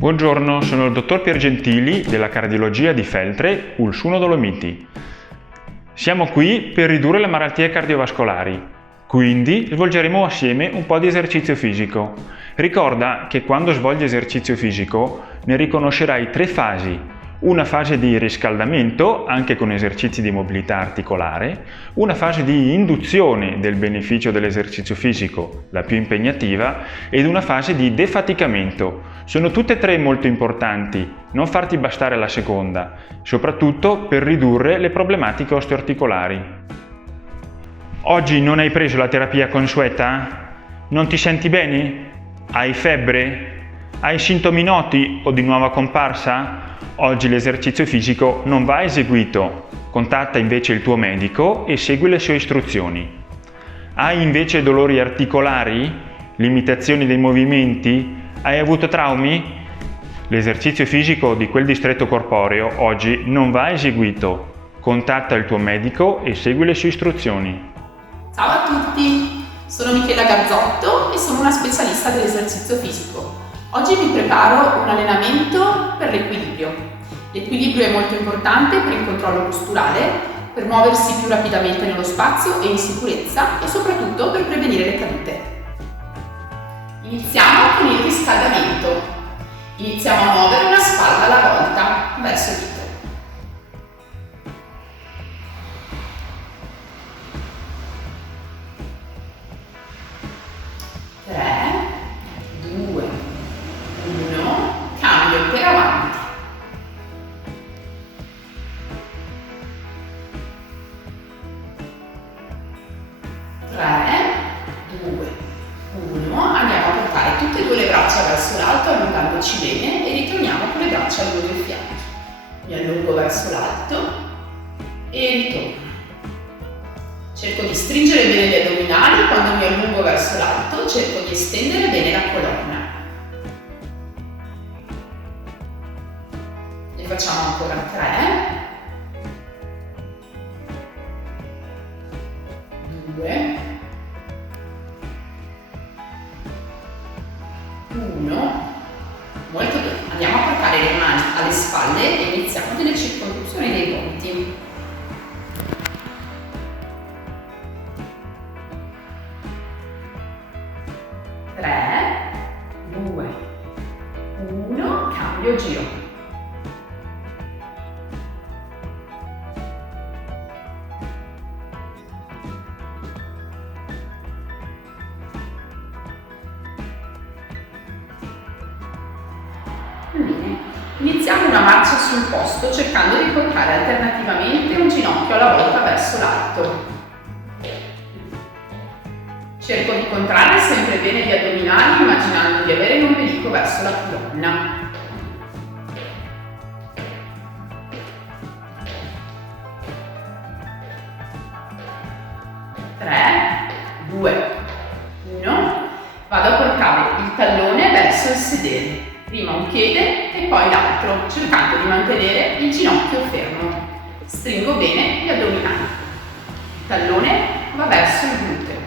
Buongiorno, sono il dottor Piergentili della cardiologia di Feltre, Ulsuno Dolomiti. Siamo qui per ridurre le malattie cardiovascolari, quindi svolgeremo assieme un po' di esercizio fisico. Ricorda che quando svolgi esercizio fisico ne riconoscerai 3 fasi. Una fase di riscaldamento, anche con esercizi di mobilità articolare, una fase di induzione del beneficio dell'esercizio fisico, la più impegnativa, ed una fase di defaticamento. Sono tutte e 3 molto importanti, non farti bastare la seconda, soprattutto per ridurre le problematiche osteoarticolari. Oggi non hai preso la terapia consueta? Non ti senti bene? Hai febbre? Hai sintomi noti o di nuova comparsa? Oggi l'esercizio fisico non va eseguito, contatta invece il tuo medico e segui le sue istruzioni. Hai invece dolori articolari? Limitazioni dei movimenti? Hai avuto traumi? L'esercizio fisico di quel distretto corporeo oggi non va eseguito, contatta il tuo medico e segui le sue istruzioni. Ciao a tutti, sono Michela Garzotto e sono una specialista dell'esercizio fisico. Oggi vi preparo un allenamento per l'equilibrio. L'equilibrio è molto importante per il controllo posturale, per muoversi più rapidamente nello spazio e in sicurezza e soprattutto per prevenire le cadute. Iniziamo con il riscaldamento. Iniziamo a muovere una spalla alla volta verso il dito. 3, 2, 1, cambio per avanti. 3, 2, 1, andiamo a portare tutte e 2 le braccia verso l'alto allungandoci bene e ritorniamo con le braccia lungo i fianchi. Mi allungo verso l'alto e ritorno. Cerco di stringere bene gli addominali quando mi allungo verso l'alto, cerco di estendere bene la colonna. Ne facciamo ancora 3, 2, 1, molto bene. Andiamo a portare le mani alle spalle e iniziamo delle circonduzioni dei gomiti. 3, 2, 1, cambio giro. Bene, iniziamo una marcia sul posto cercando di portare alternativamente un ginocchio alla volta verso l'alto. Cerco di contrarre sempre bene gli addominali immaginando di avere l'ombelico verso la colonna. 3, 2, 1, vado a portare il tallone verso il sedere. Prima un piede e poi l'altro, cercando di mantenere il ginocchio fermo. Stringo bene gli addominali. Il tallone va verso il gluteo.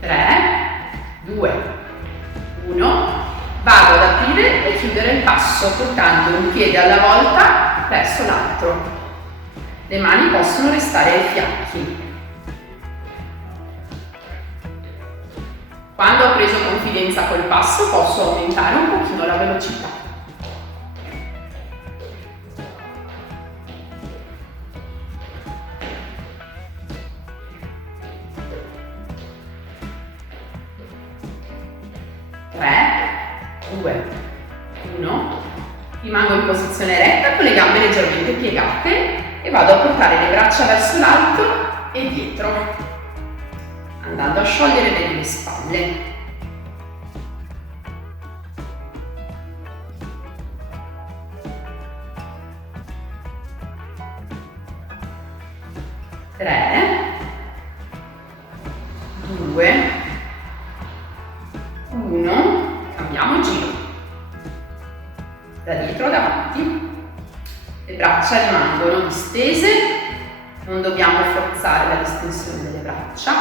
3, 2, 1, vado ad aprire e chiudere il passo portando un piede alla volta verso l'altro. Le mani possono restare ai fianchi. Quando ho preso confidenza col passo posso aumentare un pochino la velocità. 3, 2, 1, rimango in posizione retta con le gambe leggermente piegate e vado a portare le braccia verso l'alto e dietro, andando a sciogliere bene le spalle. 3, 2, 1, cambiamo giro. Da dietro ad avanti. Le braccia rimangono distese, non dobbiamo forzare la distensione delle braccia.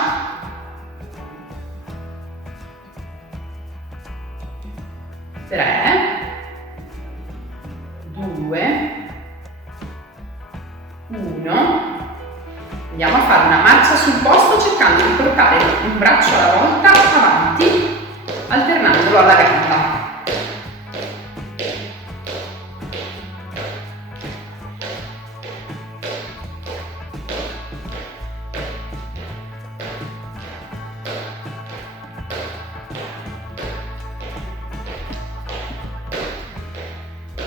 3, 2, 1. Andiamo a fare una marcia sul posto cercando di portare un braccio alla volta avanti, alternandolo alla gamba.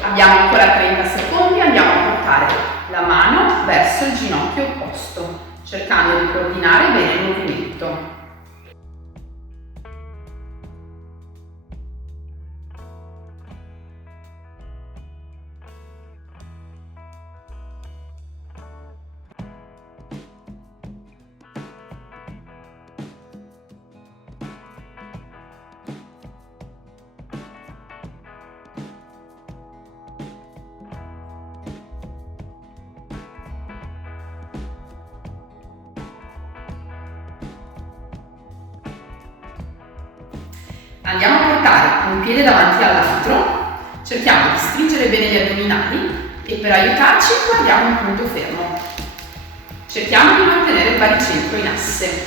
Abbiamo ancora 30 secondi, andiamo a portare la mano verso il ginocchio opposto, cercando di coordinare bene il movimento. Andiamo a portare un piede davanti all'altro, cerchiamo di stringere bene gli addominali e per aiutarci guardiamo un punto fermo. Cerchiamo di mantenere il baricentro in asse.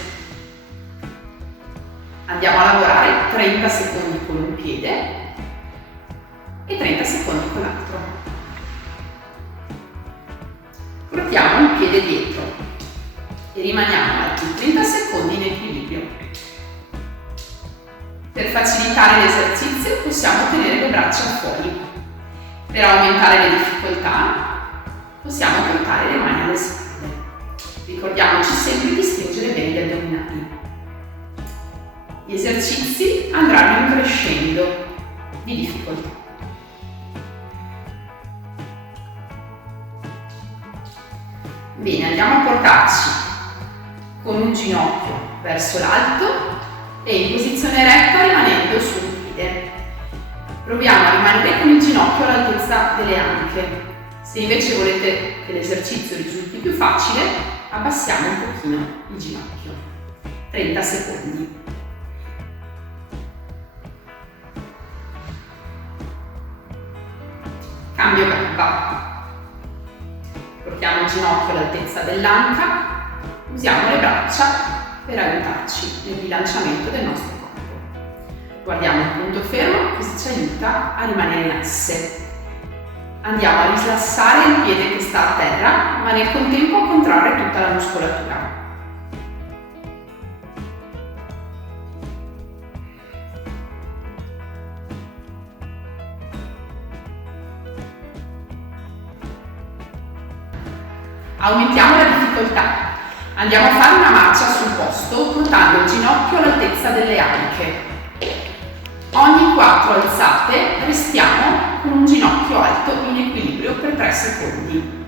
Andiamo a lavorare 30 secondi con un piede e 30 secondi con l'altro. Portiamo il piede dietro e rimaniamo altri 30 secondi in equilibrio. Per facilitare l'esercizio possiamo tenere le braccia fuori. Per aumentare le difficoltà possiamo portare le mani alle spalle. Ricordiamoci sempre di stringere bene gli addominali. Gli esercizi andranno in crescendo di difficoltà. Bene, andiamo a portarci con un ginocchio verso l'alto e in posizione retta rimanendo su un piede. Proviamo a rimanere con il ginocchio all'altezza delle anche. Se invece volete che l'esercizio risulti più facile, abbassiamo un pochino il ginocchio. 30 secondi. Cambio gamba. Portiamo il ginocchio all'altezza dell'anca, usiamo le braccia per aiutarci nel bilanciamento del nostro corpo. Guardiamo il punto fermo, così ci aiuta a rimanere in asse. Andiamo a rilassare il piede che sta a terra, ma nel contempo a contrarre tutta la muscolatura. Aumentiamo la difficoltà. Andiamo a fare una marcia sul posto portando il ginocchio all'altezza delle anche. Ogni 4 alzate restiamo con un ginocchio alto in equilibrio per 3 secondi.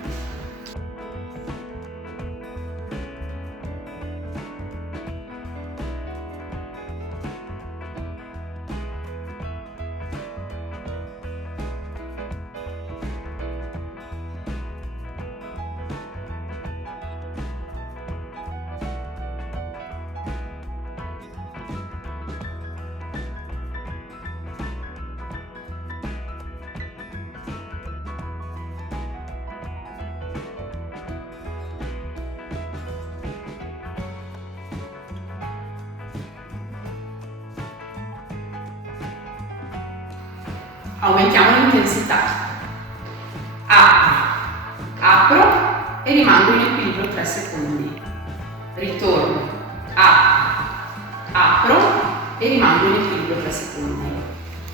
Aumentiamo l'intensità. Apro e rimango in equilibrio 3 secondi. Ritorno. Apro e rimango in equilibrio 3 secondi.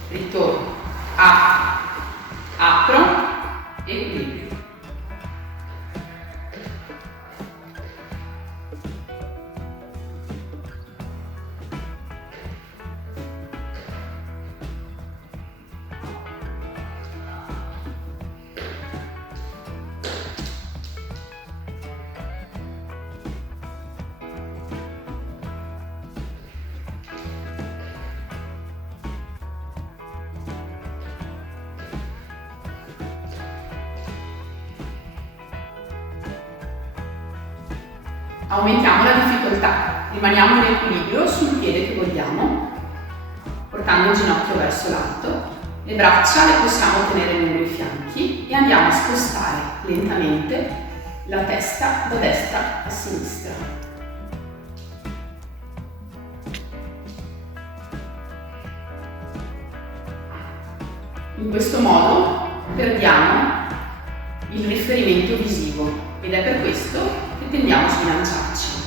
Ritorno. Apro, equilibrio. Aumentiamo la difficoltà, rimaniamo in equilibrio sul piede che vogliamo, portando il ginocchio verso l'alto, le braccia le possiamo tenere lungo i fianchi e andiamo a spostare lentamente la testa da destra a sinistra. In questo modo perdiamo il riferimento visivo ed è per questo che tendiamo a sbilanciarci.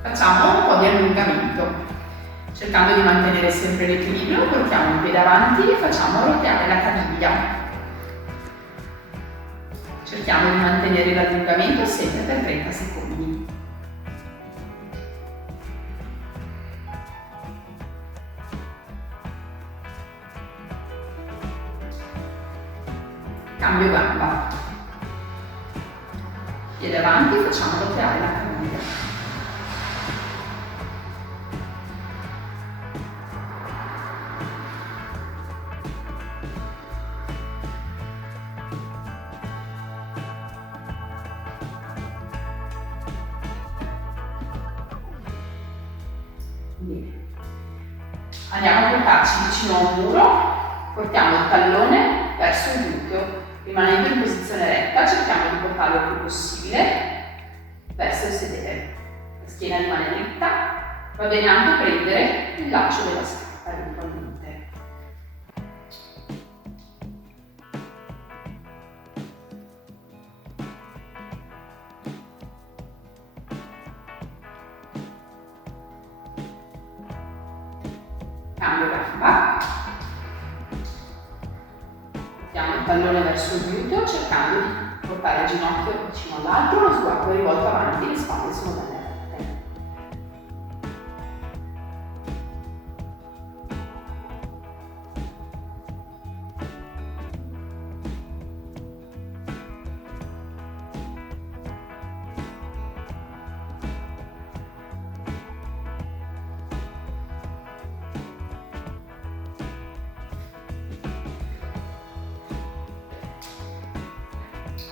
Facciamo un po' di allungamento, cercando di mantenere sempre l'equilibrio, portiamo il piede avanti e facciamo roteare la caviglia. Cerchiamo di mantenere l'allungamento sempre per 30 secondi. Cambio gamba. Piede avanti, facciamo roteare la caviglia. Andiamo a portarci vicino a un muro, portiamo il tallone verso il gluteo, rimanendo in posizione retta, cerchiamo di portarlo il più possibile verso il sedere. La schiena rimane dritta, va bene anche prendere il laccio della scarpa eventualmente. Cambio gamba, portiamo il tallone verso il gluteo cercando di portare il ginocchio vicino all'altro, lo sguardo è rivolto avanti, le spalle sono belle rette.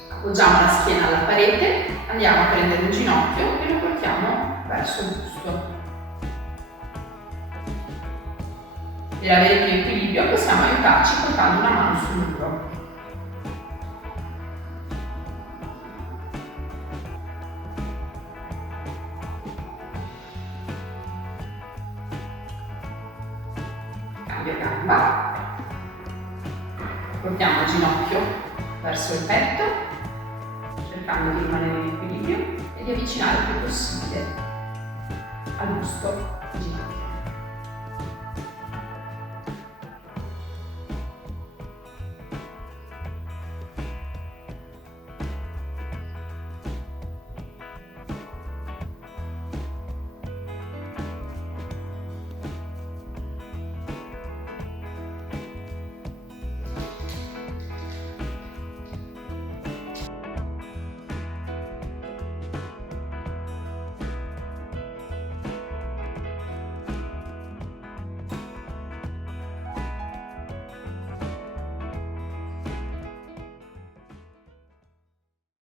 Appoggiamo la schiena alla parete, andiamo a prendere un ginocchio e lo portiamo verso il busto. Per avere più equilibrio possiamo aiutarci portando una mano sul muro. Cambio gamba, portiamo il ginocchio verso il petto, cercando di rimanere in equilibrio e di avvicinare il più possibile al busto il ginocchio.